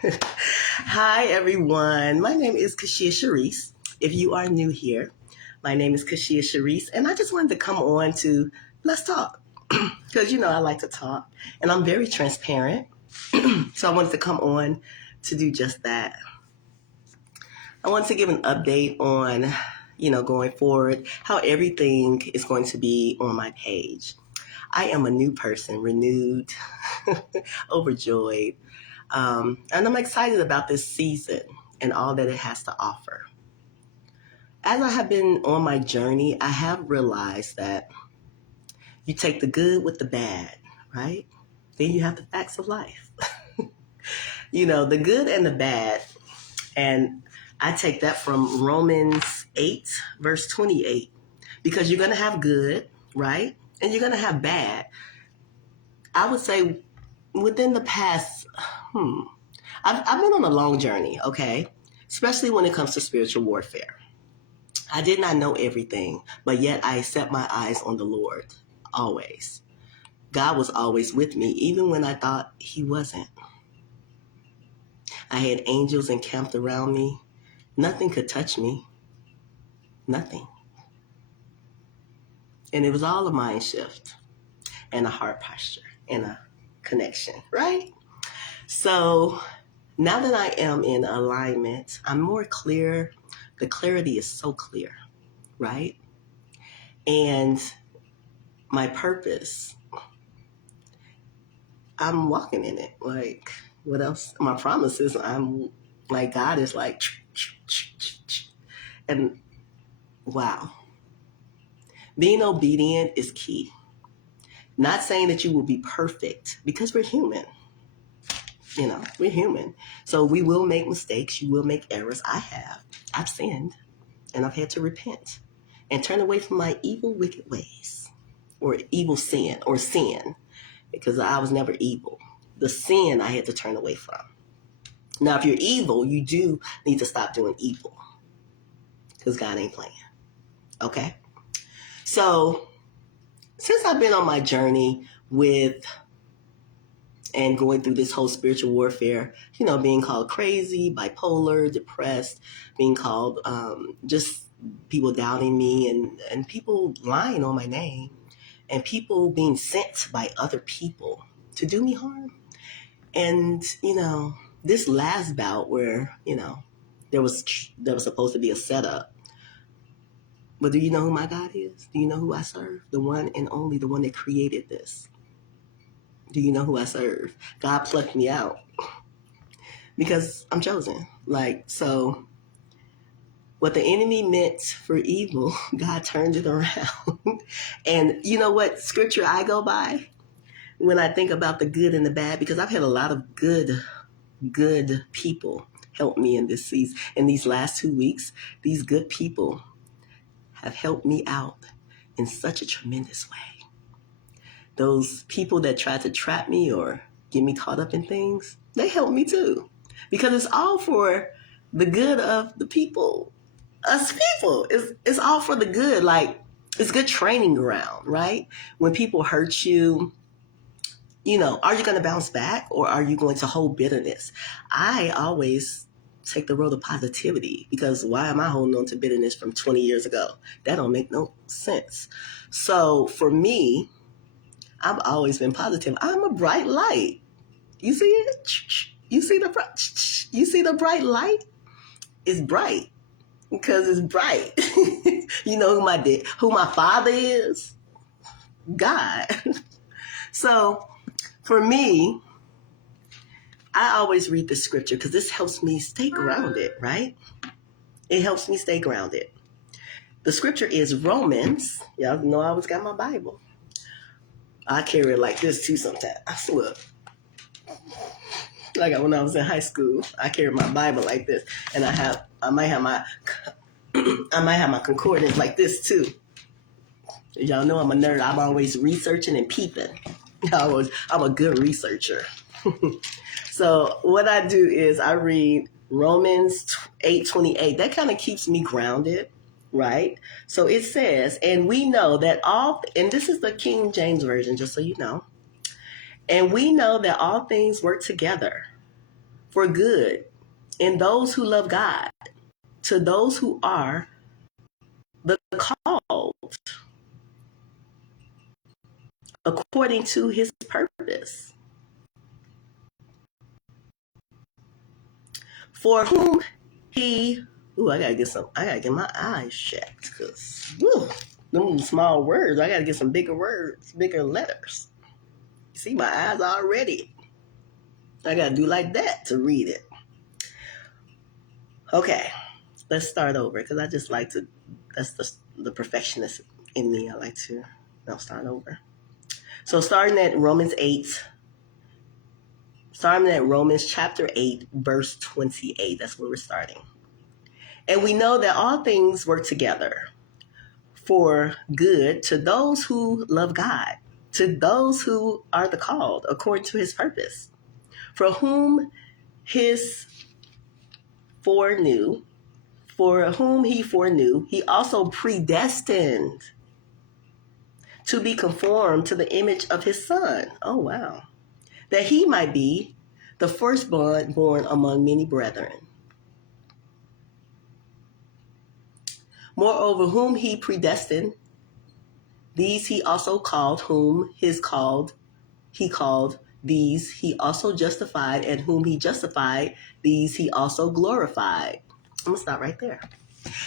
Hi, everyone. My name is Kashia Sharice. If you are new here, my name is Kashia Sharice, and I just wanted to come on to Let's Talk because I like to talk and I'm very transparent. So I wanted to come on to do just that. I wanted to give an update on, going forward, how everything is going to be on my page. I am a new person, renewed, overjoyed. And I'm excited about this season and all that it has to offer. As I have been on my journey, I have realized that you take the good with the bad, right? Then you have the facts of life. The good and the bad. And I take that from Romans 8, verse 28, because you're going to have good, right? And you're going to have bad. I would say within the past, I've been on a long journey, okay? Especially when it comes to spiritual warfare. I did not know everything, but yet I set my eyes on the Lord always. God was always with me, even when I thought he wasn't. I had angels encamped around me. Nothing could touch me. Nothing. And it was all a mind shift and a heart posture and a connection, right? So now that I am in alignment, I'm more clear. The clarity is so clear, right? And my purpose, I'm walking in it. Like, what else? My promises, I'm like, God is like, and wow. Being obedient is key. Not saying that you will be perfect because we're human. We're human. So we will make mistakes. You will make errors. I have. I've sinned and I've had to repent and turn away from my evil, wicked ways or evil sin or sin because I was never evil. The sin I had to turn away from. Now, if you're evil, you do need to stop doing evil because God ain't playing. Okay? So, since I've been on my journey with and going through this whole spiritual warfare, being called crazy, bipolar, depressed, being called just people doubting me and people lying on my name and people being sent by other people to do me harm. And, this last bout where, there was supposed to be a setup. But do you know who my God is? Do you know who I serve? The one and only, the one that created this. Do you know who I serve? God plucked me out because I'm chosen. So what the enemy meant for evil, God turned it around. And you know what scripture I go by when I think about the good and the bad? Because I've had a lot of good people help me in this season. In these last 2 weeks, these good people have helped me out in such a tremendous way. Those people that tried to trap me or get me caught up in things, they help me too. Because it's all for the good of the people. Us people. It's all for the good. Like, it's good training ground, right? When people hurt you, are you going to bounce back or are you going to hold bitterness? I always take the road of positivity because why am I holding on to bitterness from 20 years ago? That don't make no sense. So for me, I've always been positive. I'm a bright light. You see it? You see the bright light? It's bright because it's bright. You know who my father is? God. So for me, I always read the scripture because this helps me stay grounded, right? It helps me stay grounded. The scripture is Romans. Y'all know I always got my Bible. I carry it like this too sometimes. I swear. Like when I was in high school, I carried my Bible like this, and I might have my concordance like this too. Y'all know I'm a nerd. I'm always researching and peeping. I'm a good researcher. So what I do is I read Romans 8:28. That kind of keeps me grounded, right? So it says, and we know that and this is the King James Version, just so you know, and we know that all things work together for good in those who love God, to those who are the called according to his purpose. For whom he, I gotta get my eyes checked, because them small words, I gotta get some bigger words, bigger letters. You see my eyes already. I gotta do like that to read it. Okay, let's start over, because I just like to, that's the perfectionist in me. I like to start over. So starting at Romans chapter 8, verse 28. That's where we're starting. And we know that all things work together for good to those who love God, to those who are the called according to his purpose, for whom he foreknew, he also predestined to be conformed to the image of his son. Oh, wow. That he might be the firstborn among many brethren. Moreover, whom he predestined, these he also called, whom he called, these he also justified, and whom he justified, these he also glorified. I'm going to stop right there.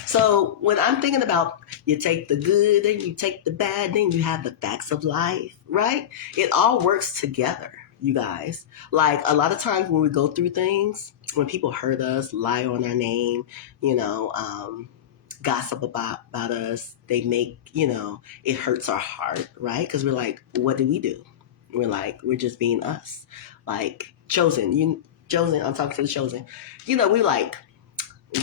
So when I'm thinking about you take the good and you take the bad, then you have the facts of life, right? It all works together, you guys. Like a lot of times when we go through things, when people hurt us, lie on our name, gossip about us, they make, it hurts our heart, right? Because we're like, what do we do? We're like, we're just being us. Like, Chosen, I'm talking to the Chosen. We like,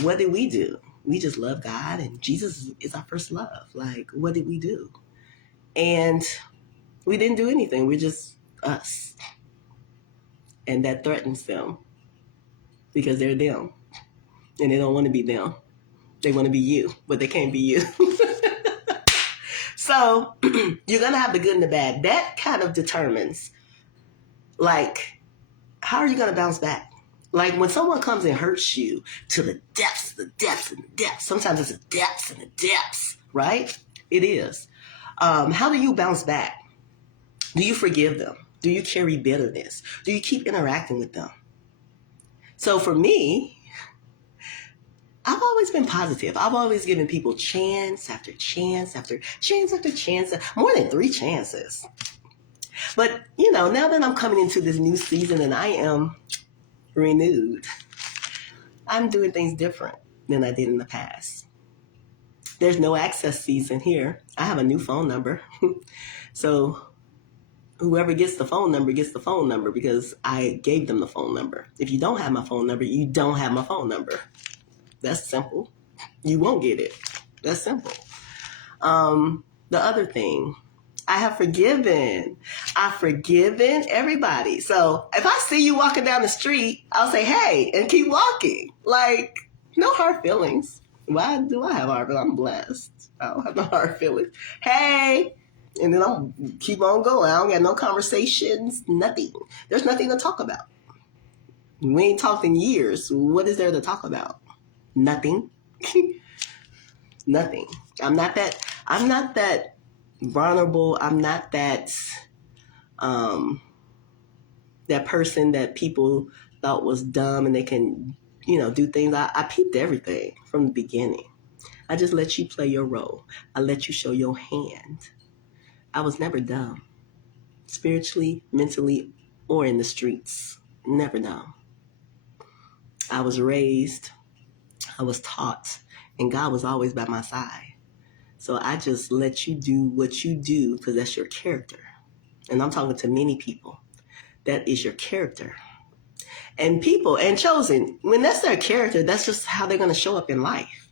what did we do? We just love God, and Jesus is our first love. Like, what did we do? And we didn't do anything. We're just us. And that threatens them because they're them. And they don't want to be them. They want to be you, but they can't be you. So you're going to have the good and the bad. That kind of determines, like, how are you going to bounce back? Like when someone comes and hurts you to the depths, sometimes it's the depths and the depths, right? It is. How do you bounce back? Do you forgive them? Do you carry bitterness? Do you keep interacting with them? So for me, I've always been positive. I've always given people chance after chance after chance after chance, more than 3 chances. But, now that I'm coming into this new season and I am renewed, I'm doing things different than I did in the past. There's no access season here. I have a new phone number. So whoever gets the phone number gets the phone number because I gave them the phone number. If you don't have my phone number, you don't have my phone number. That's simple. You won't get it. That's simple. The other thing, I have forgiven. I've forgiven everybody. So if I see you walking down the street, I'll say, hey, and keep walking. Like, no hard feelings. Why do I have hard feelings? I'm blessed. I don't have no hard feelings. Hey, and then I'll keep on going. I don't got no conversations, nothing. There's nothing to talk about. We ain't talked in years. What is there to talk about? Nothing. Nothing. I'm not that vulnerable. I'm not that that person that people thought was dumb and they can, do things. I peeped everything from the beginning. I just let you play your role. I let you show your hand. I was never dumb. Spiritually, mentally, or in the streets. Never dumb. I was raised, I was taught, and God was always by my side. So I just let you do what you do because that's your character. And I'm talking to many people. That is your character. And people, and Chosen, when that's their character, that's just how they're going to show up in life.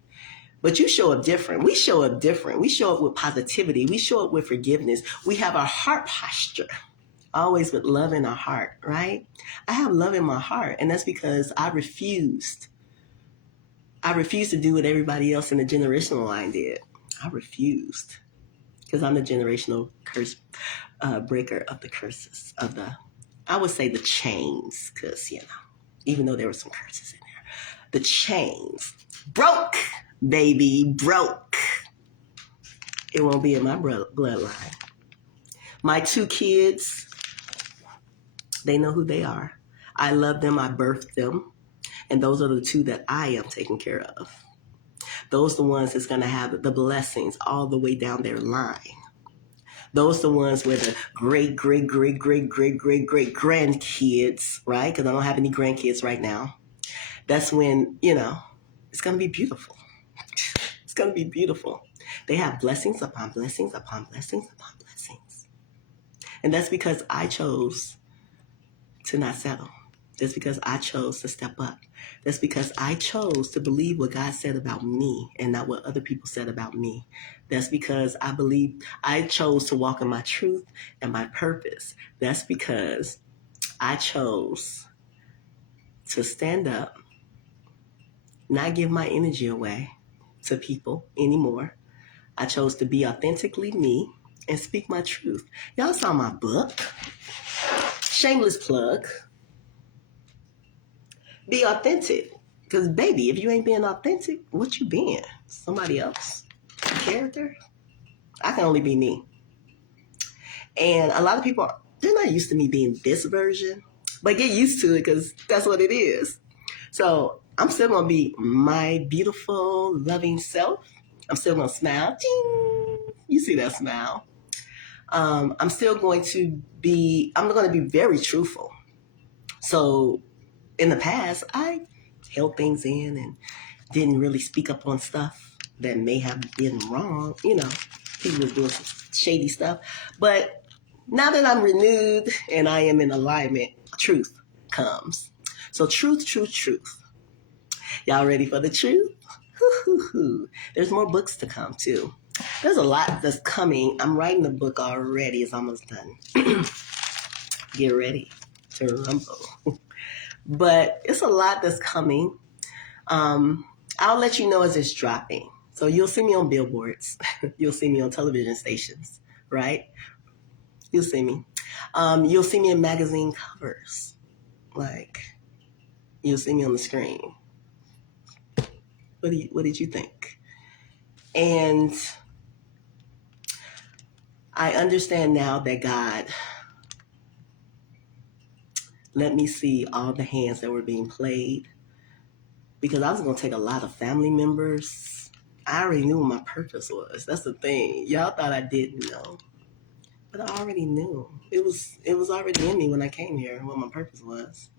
But you show up different. We show up different. We show up with positivity. We show up with forgiveness. We have our heart posture, always with love in our heart, right? I have love in my heart, and that's because I refused to do what everybody else in the generational line did. I refused because I'm the generational curse breaker of the curses, of the, I would say the chains, because, even though there were some curses in there. The chains broke, baby, broke. It won't be in my bloodline. My 2 kids, they know who they are. I love them. I birthed them. And those are the 2 that I am taking care of. Those are the ones that's going to have the blessings all the way down their line. Those are the ones where the great grandkids, right? Because I don't have any grandkids right now. That's when, it's going to be beautiful. It's going to be beautiful. They have blessings upon blessings upon blessings upon blessings. And that's because I chose to not settle. That's because I chose to step up. That's because I chose to believe what God said about me and not what other people said about me. That's because I chose to walk in my truth and my purpose. That's because I chose to stand up, not give my energy away to people anymore. I chose to be authentically me and speak my truth. Y'all saw my book. Shameless plug. Be authentic. Because, baby, if you ain't being authentic, what you being? Somebody else? A character? I can only be me. And a lot of people, they're not used to me being this version. But get used to it because that's what it is. So I'm still going to be my beautiful, loving self. I'm still going to smile. Ding! You see that smile. I'm still going to be very truthful. So in the past, I held things in and didn't really speak up on stuff that may have been wrong. People was doing some shady stuff. But now that I'm renewed and I am in alignment, truth comes. So truth. Y'all ready for the truth? There's more books to come too. There's a lot that's coming. I'm writing the book already. It's almost done. Get ready to rumble. But it's a lot that's coming. I'll let you know as it's dropping. So you'll see me on billboards. You'll see me on television stations, right? You'll see me. You'll see me in magazine covers. You'll see me on the screen. What did you think? And I understand now that God let me see all the hands that were being played, because I was going to take a lot of family members. I already knew what my purpose was. That's the thing. Y'all thought I didn't know, but I already knew. It was already in me when I came here, what my purpose was.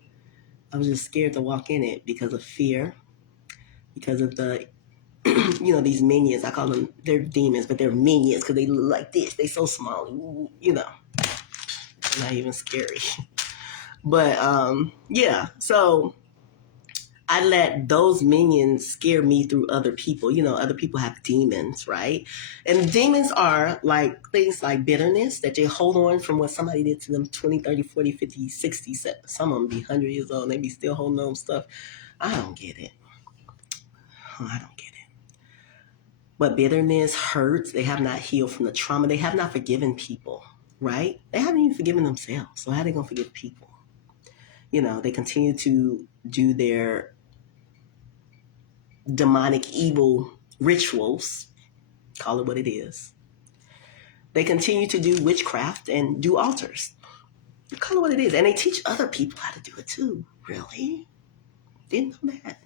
I was just scared to walk in it because of fear, because of the, these minions. I call them, they're demons, but they're minions because they look like this. They so small, not even scary. But, so I let those minions scare me through other people. Other people have demons, right? And demons are like things like bitterness that they hold on from what somebody did to them 20, 30, 40, 50, 60, some of them be 100 years old and they be still holding on stuff. I don't get it. But bitterness hurts. They have not healed from the trauma. They have not forgiven people, right? They haven't even forgiven themselves. So how are they going to forgive people? They continue to do their demonic evil rituals, call it what it is. They continue to do witchcraft and do altars, call it what it is. And they teach other people how to do it too. Really? Didn't know that.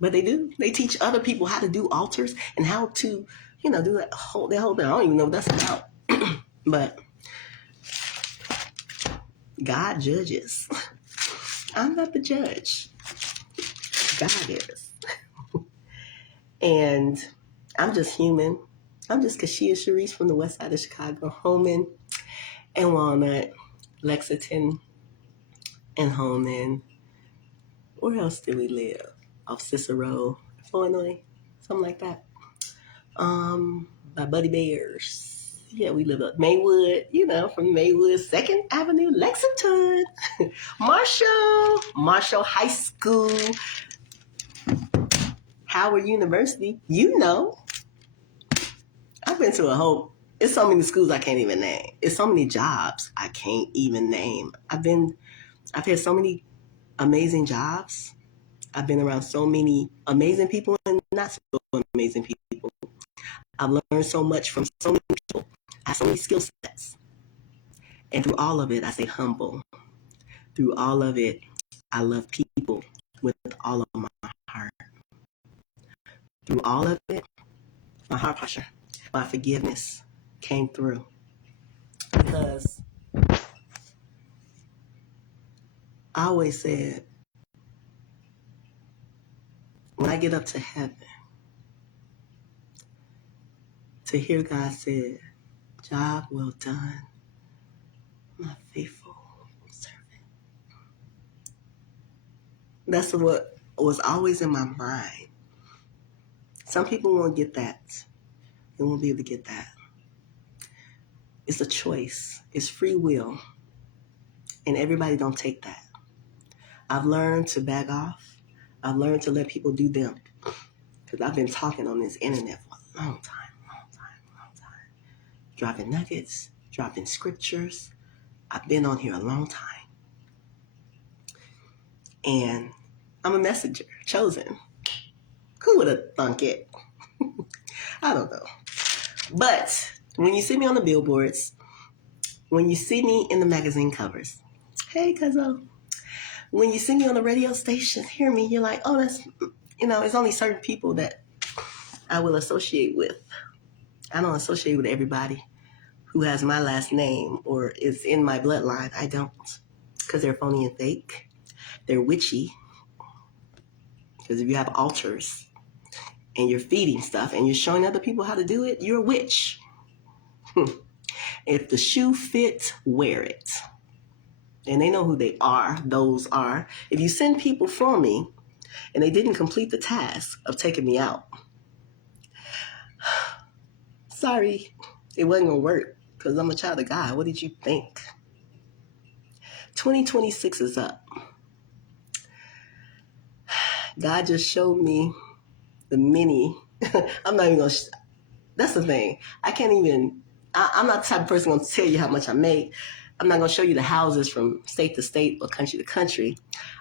But they do. They teach other people how to do altars and how to, do that whole thing. I don't even know what that's about. But God judges. I'm not the judge. God is. And I'm just human. I'm just Kashia Sharice from the west side of Chicago, Holman and Walnut, Lexington and Holman. Where else do we live? Off Cicero, Illinois, something like that. By Buddy Bears. Yeah, we live up Maywood, from Maywood, 2nd Avenue, Lexington. Marshall High School, Howard University. I've been to it's so many schools I can't even name. It's so many jobs I can't even name. I've had so many amazing jobs. I've been around so many amazing people and not so amazing people. I've learned so much from so many people. I have so many skill sets. And through all of it, I stay humble. Through all of it, I love people with all of my heart. Through all of it, my heart posture, my forgiveness came through. Because I always said, when I get up to heaven, to hear God say, job well done, my faithful servant. That's what was always in my mind. Some people won't get that. They won't be able to get that. It's a choice. It's free will. And everybody don't take that. I've learned to back off. I've learned to let people do them. Because I've been talking on this internet for a long time. Dropping nuggets, dropping scriptures. I've been on here a long time. And I'm a messenger, chosen. Who would have thunk it? I don't know. But when you see me on the billboards, when you see me in the magazine covers, hey, cuzzo. When you see me on the radio station, hear me, you're like, oh, that's, it's only certain people that I will associate with. I don't associate with everybody who has my last name or is in my bloodline. I don't. Because they're phony and fake. They're witchy. Because if you have altars and you're feeding stuff and you're showing other people how to do it, you're a witch. If the shoe fits, wear it. And they know who they are. Those are. If you send people for me and they didn't complete the task of taking me out, sorry, it wasn't going to work because I'm a child of God. What did you think? 2026 is up. God just showed me the many. I'm not even going to. That's the thing. I can't even. I'm not the type of person going to tell you how much I make. I'm not going to show you the houses from state to state or country to country.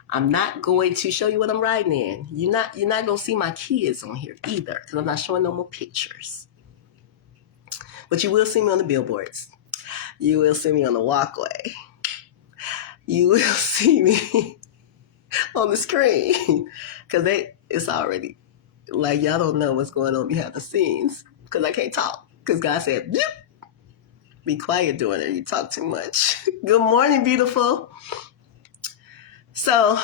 I'm not going to show you what I'm riding in. You're not going to see my kids on here either because I'm not showing no more pictures. But you will see me on the billboards. You will see me on the walkway. You will see me on the screen because it's already like y'all don't know what's going on behind the scenes because I can't talk because God said, be quiet doing it. You talk too much. Good morning, beautiful. So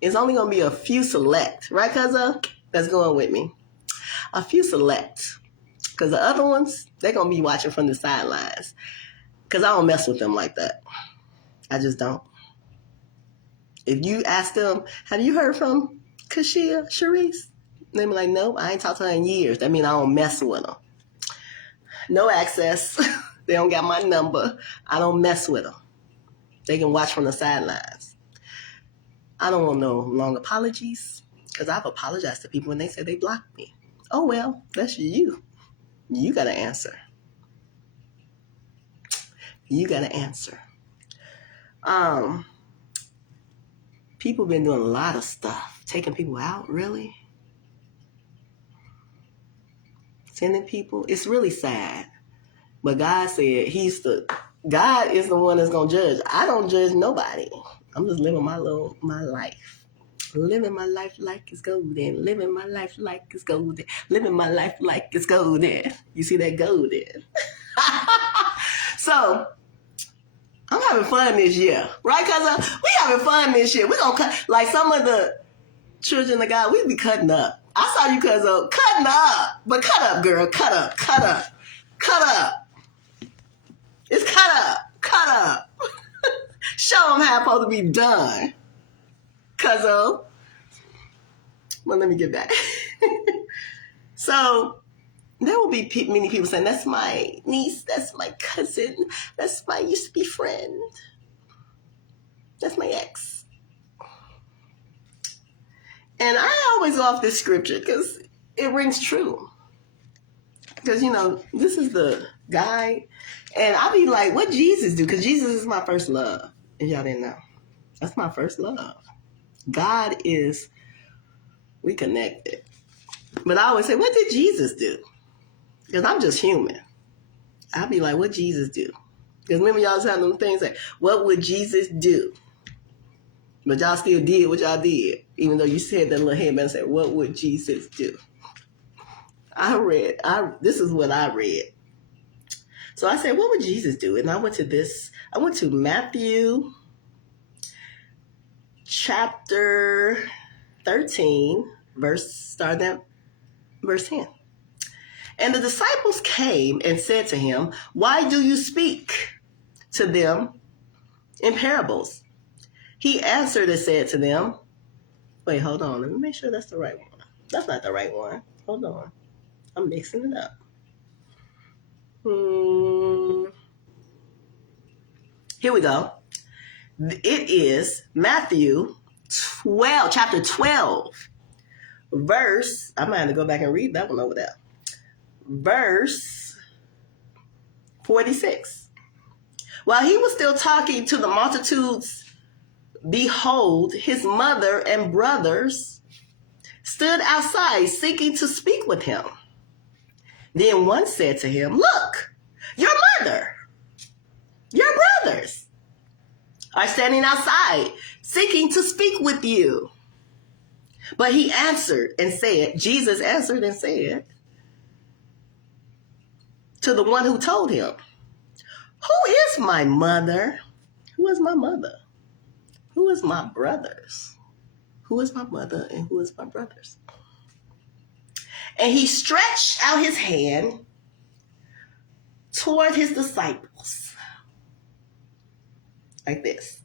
it's only going to be a few select, right, cuzzo? That's going with me. A few select. Because the other ones, they're going to be watching from the sidelines. Because I don't mess with them like that. I just don't. If you ask them, have you heard from Kashia, Sharice? They be like, nope, I ain't talked to her in years. That means I don't mess with them. No access. They don't got my number. I don't mess with them. They can watch from the sidelines. I don't want no long apologies because I've apologized to people when they say they blocked me. Oh, well, that's you. You got to answer. You got to answer. People been doing a lot of stuff. Taking people out, really? Sending people. It's really sad. But God said God is the one that's going to judge. I don't judge nobody. I'm just living my life. Living my life like it's golden. Living my life like it's golden. Living my life like it's golden. You see that golden? So, I'm having fun this year. Right, cuz we having fun this year. We going to cut, like some of the children of God, we be cutting up. I saw you, cuz cutting up. But cut up, girl. Cut up. Cut up. Cut up. It's cut up. Cut up. Show them how it's supposed to be done. Cuzzo. Well, let me get back. So, there will be many people saying, that's my niece, that's my cousin, that's my used to be friend. That's my ex. And I always go off this scripture because it rings true. Because, this is the guy. And I be like, what Jesus do? Because Jesus is my first love. If y'all didn't know. That's my first love. God is, we connected. But I always say, what did Jesus do? Because I'm just human. I'll be like, what Jesus do? Because remember y'all was having them things like, what would Jesus do? But y'all still did what y'all did. Even though you said that little headband and said, what would Jesus do? This is what I read. So I said, what would Jesus do? And I went to Matthew chapter 13, starting at verse 10. And the disciples came and said to him, why do you speak to them in parables? He answered and said to them, wait, hold on. Let me make sure that's the right one. That's not the right one. Hold on. I'm mixing it up. Here we go. It is Matthew 12, chapter 12, verse, I might have to go back and read that one over there. Verse 46. While he was still talking to the multitudes, behold, his mother and brothers stood outside seeking to speak with him. Then one said to him, look, your mother, your brothers are standing outside seeking to speak with you. But he answered and said, Jesus answered and said to the one who told him, who is my mother? Who is my mother? Who is my brothers? Who is my mother and who is my brothers? And he stretched out his hand toward his disciples. Like this.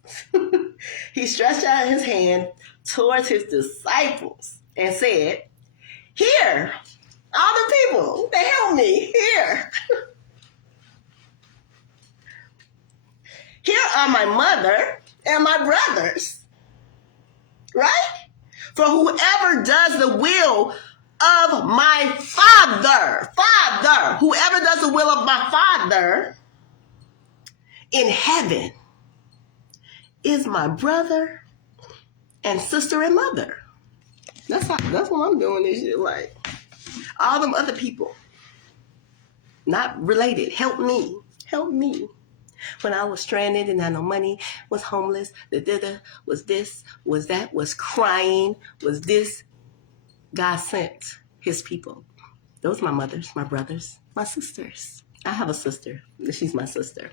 He stretched out his hand towards his disciples and said, here, all the people that help me, here. Here are my mother and my brothers. Right? For whoever does the will of my Father, whoever does the will of my Father in heaven is my brother and sister and mother. That's what I'm doing this year. Like, all them other people, not related, help me. When I was stranded and had no money, was homeless, was this, was that, was crying, was this, God sent his people. Those are my mothers, my brothers, my sisters. I have a sister. She's my sister.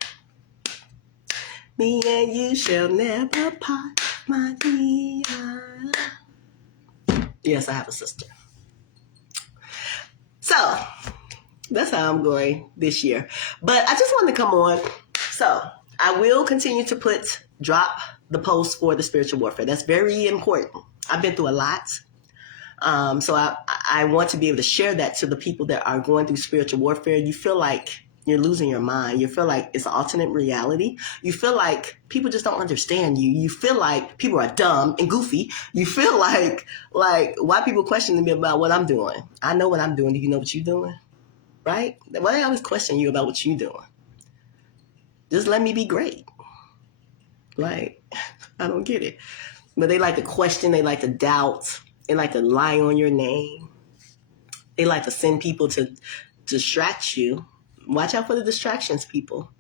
Me and you shall never part, my dear. Yes, I have a sister. So, that's how I'm going this year. But I just wanted to come on. So, I will continue to drop the post for the spiritual warfare. That's very important. I've been through a lot. So I want to be able to share that to the people that are going through spiritual warfare. You feel like you're losing your mind. You feel like it's an alternate reality. You feel like people just don't understand you. You feel like people are dumb and goofy. You feel like why people questioning me about what I'm doing? I know what I'm doing. Do you know what you're doing? Right? Why they always question you about what you're doing? Just let me be great. Like, I don't get it. But they like to question. They like to doubt. They like to lie on your name. They like to send people to distract you. Watch out for the distractions, people.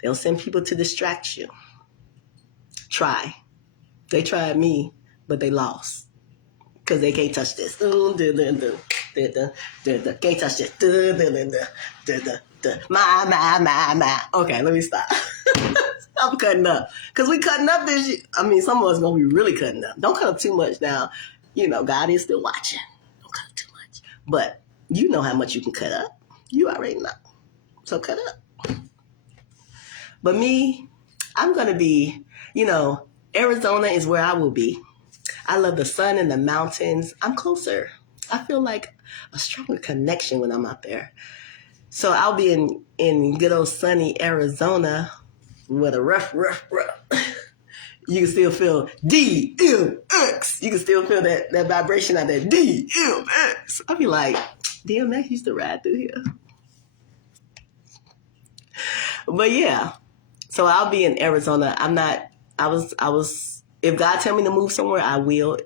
They'll send people to distract you. Try. They tried me, but they lost. Because they can't touch this. Can't touch this. My. Okay, let me stop. I'm cutting up. Because we cutting up this year. I mean, some of us going to be really cutting up. Don't cut up too much now. You know, God is still watching. Don't cut up too much. But you know how much you can cut up. You already know. So cut up. But me, I'm going to be, Arizona is where I will be. I love the sun and the mountains. I'm closer. I feel like a stronger connection when I'm out there. So I'll be in good old sunny Arizona with a rough. You can still feel DMX. You can still feel that vibration out there. DMX. I'll be like, DMX used to ride through here. But yeah. So I'll be in Arizona. I was If God tell me to move somewhere, I will.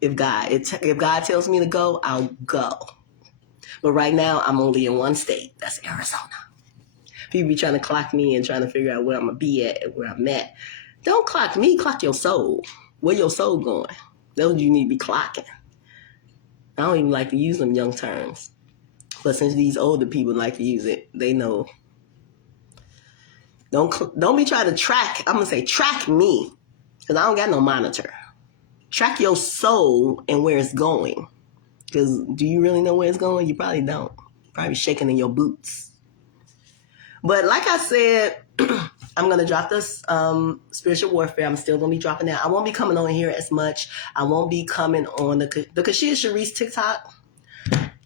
If God tells me to go, I'll go. But right now, I'm only in one state. That's Arizona. People be trying to clock me and trying to figure out where I'm going to be at, where I'm at. Don't clock me, clock your soul. Where your soul going? That's what you need to be clocking. I don't even like to use them young terms. But since these older people like to use it, they know. Don't be trying to track. I'm going to say track me, because I don't got no monitor. Track your soul and where it's going. Because do you really know where it's going? You probably don't. Probably shaking in your boots. But like I said, I'm going to drop this spiritual warfare. I'm still going to be dropping that. I won't be coming on here as much. I won't be coming on the Kashia Sharice TikTok.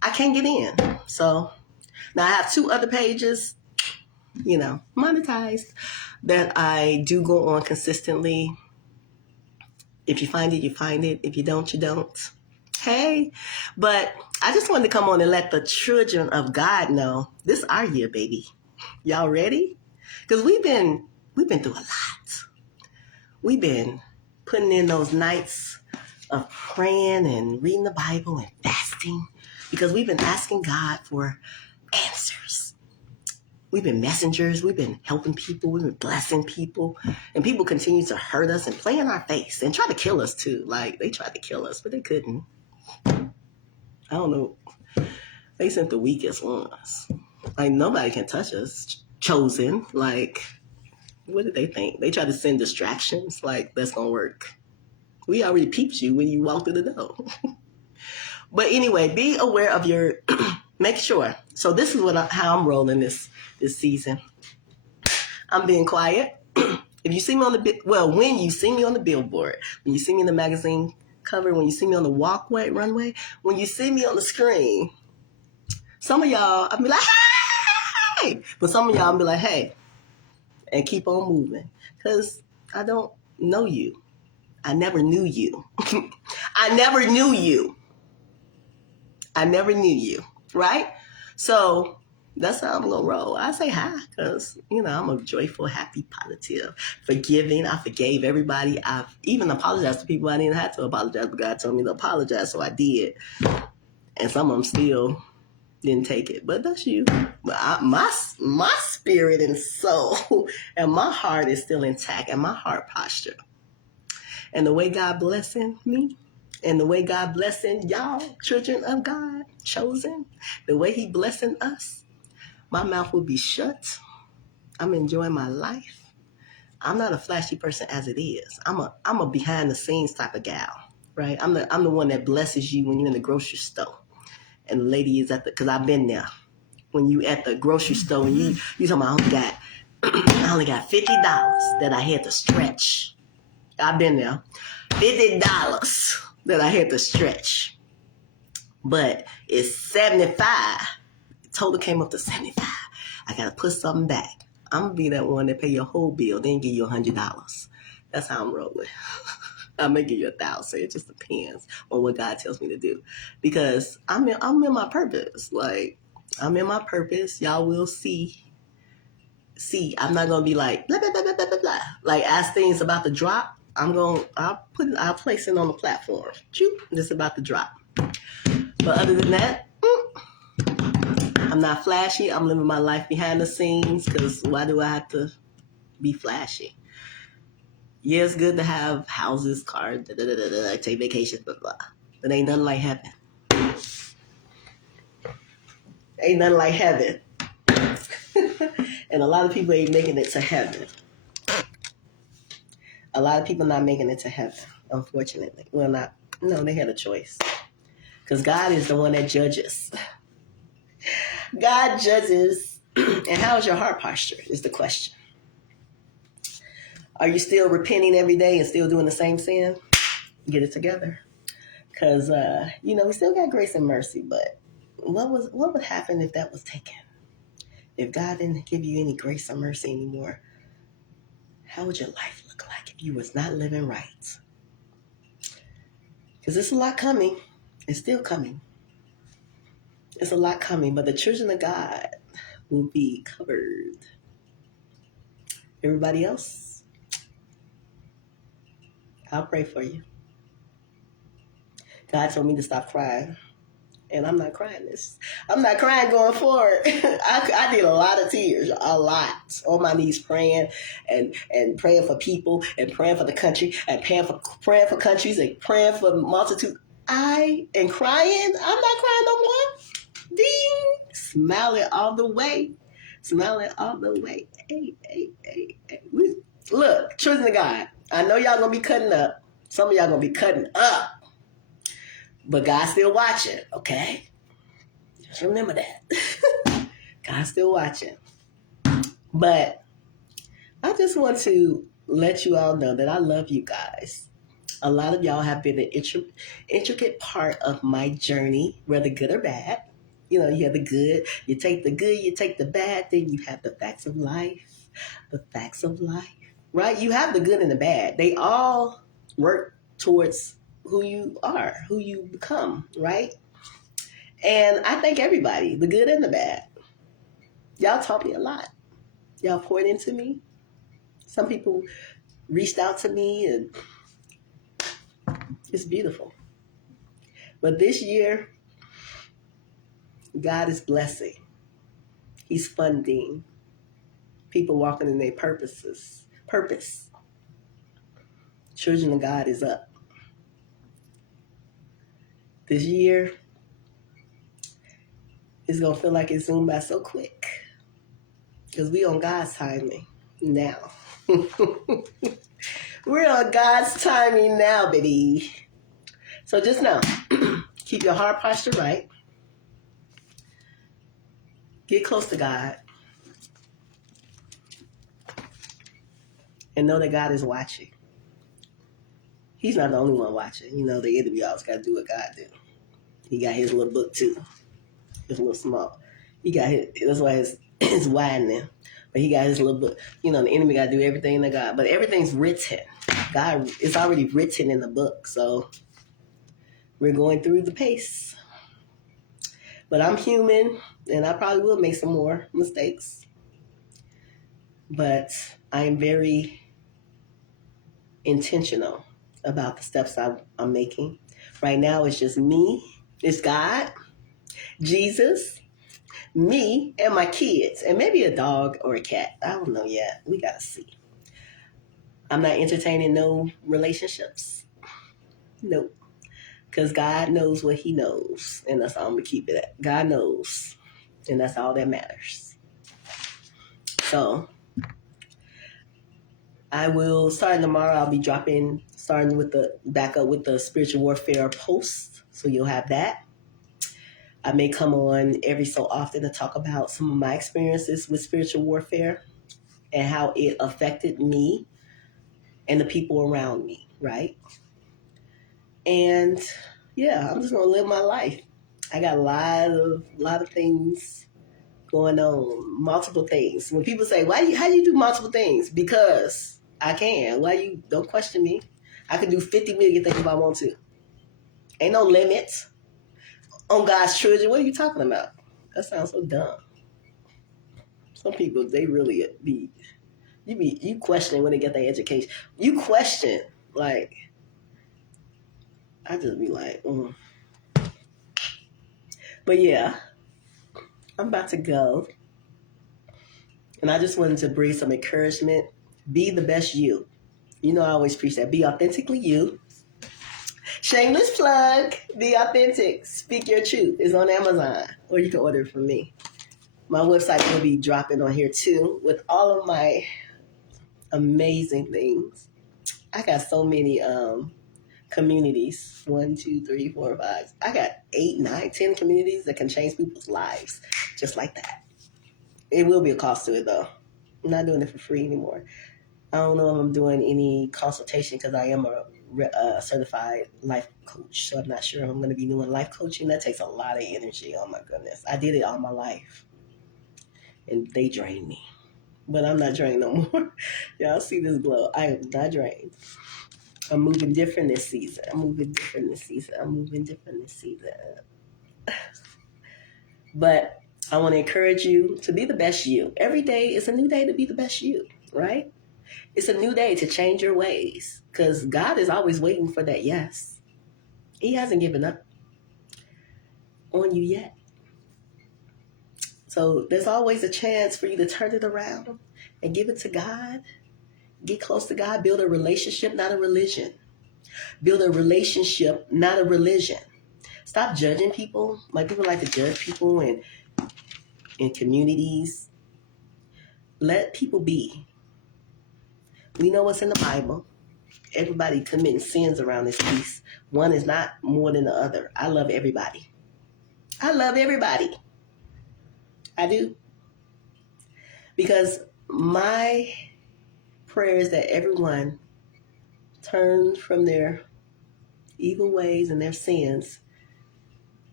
I can't get in. So now I have 2 other pages, monetized, that I do go on consistently. If you find it, you find it. If you don't, you don't. Hey, but I just wanted to come on and let the children of God know this is our year, baby. Y'all ready? Because we've been through a lot. We've been putting in those nights of praying and reading the Bible and fasting, because we've been asking God for answers. We've been messengers. We've been helping people. We've been blessing people. And people continue to hurt us and play in our face and try to kill us too. Like, they tried to kill us, but they couldn't. I don't know. They sent the weakest ones. Like, nobody can touch us. Chosen. Like, what did they think? They tried to send distractions. Like, that's going to work. We already peeped you when you walked through the door. But anyway, be aware of your... Make sure. So this is how I'm rolling this season. I'm being quiet. If you see me on when you see me on the billboard, when you see me in the magazine cover, when you see me on the runway, when you see me on the screen, some of y'all, I'll be like, hey! But some of y'all, I'll be like, hey, and keep on moving. Because I don't know you. I never knew you. I never knew you. I never knew you, right? So that's how I'm going to roll. I say hi because, I'm a joyful, happy, positive, forgiving. I forgave everybody. I've even apologized to people I didn't have to apologize, but God told me to apologize, so I did. And some of them still didn't take it. But that's you. But my spirit and soul and my heart is still intact, and my heart posture. And the way God blessing me, and the way God blessing y'all, children of God, chosen, the way he blessing us, my mouth will be shut. I'm enjoying my life. I'm not a flashy person as it is. I'm a behind the scenes type of gal, right? I'm the one that blesses you when you're in the grocery store. And the lady is because I've been there. When you at the grocery store and you talking about, I only got $50 that I had to stretch. I've been there. $50 that I had to stretch. But it's 75. Total came up to 75. I got to put something back. I'm going to be that one that pay your whole bill, then give you $100. That's how I'm rolling. I may give you $1,000. It just depends on what God tells me to do. Because I'm in my purpose. Like, I'm in my purpose. Y'all will see. I'm not going to be like, blah, blah, blah, blah, blah, blah. Like, as things about to drop, I'll place it on the platform. It's about to drop. But other than that, I'm not flashy. I'm living my life behind the scenes, because why do I have to be flashy? Yeah, it's good to have houses, cars, take vacations, blah, blah. But ain't nothing like heaven. Ain't nothing like heaven. And a lot of people ain't making it to heaven. A lot of people not making it to heaven, unfortunately. Well, they had a choice. Because God is the one that judges. God judges. And how is your heart posture is the question. Are you still repenting every day and still doing the same sin? Get it together. Because, we still got grace and mercy, but what would happen if that was taken? If God didn't give you any grace or mercy anymore, how would your life look like if you was not living right? Because it's a lot coming. It's still coming. It's a lot coming, but the children of God will be covered. Everybody else, I'll pray for you. God told me to stop crying. And I'm not crying this. I'm not crying going forward. I did a lot of tears, a lot, on my knees praying and praying for people and praying for the country and praying for countries and praying for multitude. I am crying. I'm not crying no more. Ding, smiling all the way, smiling all the way. Hey, hey, hey, hey. Look, children of God. I know y'all gonna be cutting up. Some of y'all gonna be cutting up. But God's still watching, okay? Just remember that. God's still watching. But I just want to let you all know that I love you guys. A lot of y'all have been an intricate part of my journey, whether good or bad. You know, you have the good, you take the good, you take the bad, then you have the facts of life. The facts of life, right? You have the good and the bad. They all work towards who you are, who you become, right? And I thank everybody, the good and the bad. Y'all taught me a lot. Y'all poured into me. Some people reached out to me, and it's beautiful. But this year, God is blessing. He's funding people walking in their purpose. Children of God is up. This year, it's going to feel like it zoomed by so quick. Because we on God's timing now. We're on God's timing now, baby. So just know, keep your heart posture right. Get close to God. And know that God is watching. He's not the only one watching. You know, the enemy always got to do what God do. He got his little book too. It's a little small. He got his, that's why it's widening. But he got his little book. You know, the enemy got to do everything that God. But everything's written. God, it's already written in the book. So we're going through the pace. But I'm human, and I probably will make some more mistakes. But I am very intentional about the steps I'm making. Right now, it's just me, it's God, Jesus, me, and my kids, and maybe a dog or a cat. I don't know yet. We got to see. I'm not entertaining no relationships. Nope. Because God knows what he knows, and that's all I'm going to keep it at. God knows, and that's all that matters. So I will, starting tomorrow, I'll be starting with back up with the spiritual warfare post. So you'll have that. I may come on every so often to talk about some of my experiences with spiritual warfare and how it affected me and the people around me, right? And yeah, I'm just gonna live my life. I got a lot of things going on, multiple things. When people say, how do you do multiple things? Because I can. Don't question me. I can do 50 million things if I want to. Ain't no limits on God's children. What are you talking about? That sounds so dumb. Some people, they really you question when they get their education. You question, like, I just be like, But yeah, I'm about to go. And I just wanted to bring some encouragement. Be the best you. You know I always preach that. Be authentically you. Shameless plug. Be authentic. Speak your truth. It's on Amazon. Or you can order it from me. My website will be dropping on here too with all of my amazing things. I got so many communities. 1, 2, 3, 4, 5. I got 8, 9, 10 communities that can change people's lives just like that. It will be a cost to it though. I'm not doing it for free anymore. I don't know if I'm doing any consultation because I am a certified life coach. So I'm not sure if I'm going to be doing life coaching. That takes a lot of energy. Oh my goodness. I did it all my life. And they drained me. But I'm not drained no more. Y'all see this glow. I am not drained. I'm moving different this season. But I want to encourage you to be the best you. Every day is a new day to be the best you, right? It's a new day to change your ways because God is always waiting for that yes. He hasn't given up on you yet. So there's always a chance for you to turn it around and give it to God. Get close to God. Build a relationship, not a religion. Build a relationship, not a religion. Stop judging people. Like people like to judge people in communities. Let people be. We know what's in the Bible. Everybody committing sins around this piece. One is not more than the other. I love everybody. I love everybody. I do. Because my prayer is that everyone turn from their evil ways and their sins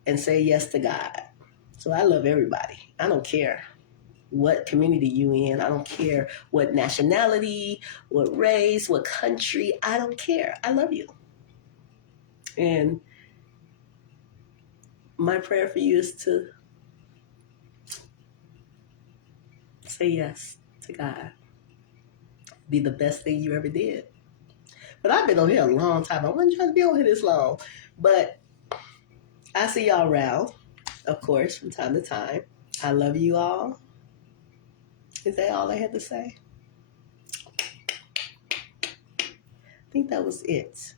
and say yes to God. So I love everybody. I don't care what community you in. I don't care what nationality, what race, what country. I don't care. I love you. And my prayer for you is to say yes to God. Be the best thing you ever did. But I've been on here a long time. I wasn't trying to be on here this long. But I see y'all around, of course, from time to time. I love you all. Is that all I had to say? I think that was it.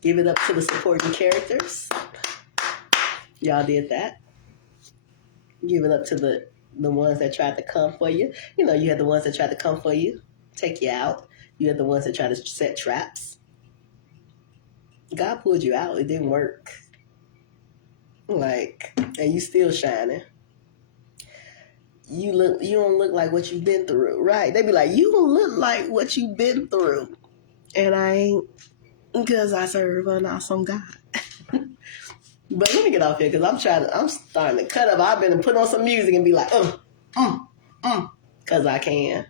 Give it up to the supporting characters. Y'all did that. Give it up to the ones that tried to come for you. You know, you had the ones that tried to come for you, take you out. You had the ones that tried to set traps. God pulled you out. It didn't work. And you still shining. You don't look like what you've been through, right? They be like, you don't look like what you've been through. And I ain't, because I serve an awesome God. But let me get off here because I'm starting to cut up. I've been put on some music and be like, because I can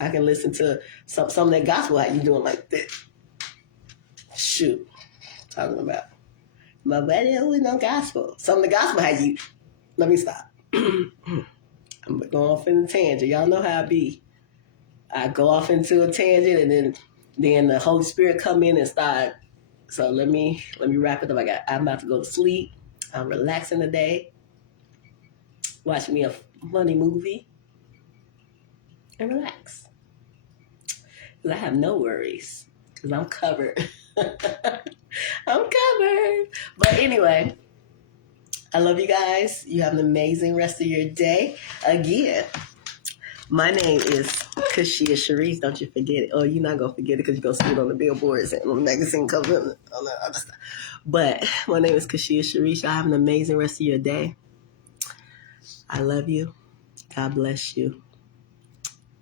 listen to some of that gospel. How you doing like that? Shoot, talking about my buddy with no gospel. Some of the gospel how you. Let me stop. I'm going off in a tangent. Y'all know how I be. I go off into a tangent and then the Holy Spirit come in and start. So let me wrap it up. I'm about to go to sleep. I'm relaxing today. Watch me a funny movie. And relax. Because I have no worries. Because I'm covered. I'm covered. But anyway, I love you guys. You have an amazing rest of your day. Again, my name is Kashia Sharice. Don't you forget it. Oh, you're not going to forget it because you're going to see it on the billboards and on the magazine cover and all that other stuff. But my name is Kashia Sharice. Y'all have an amazing rest of your day. I love you. God bless you.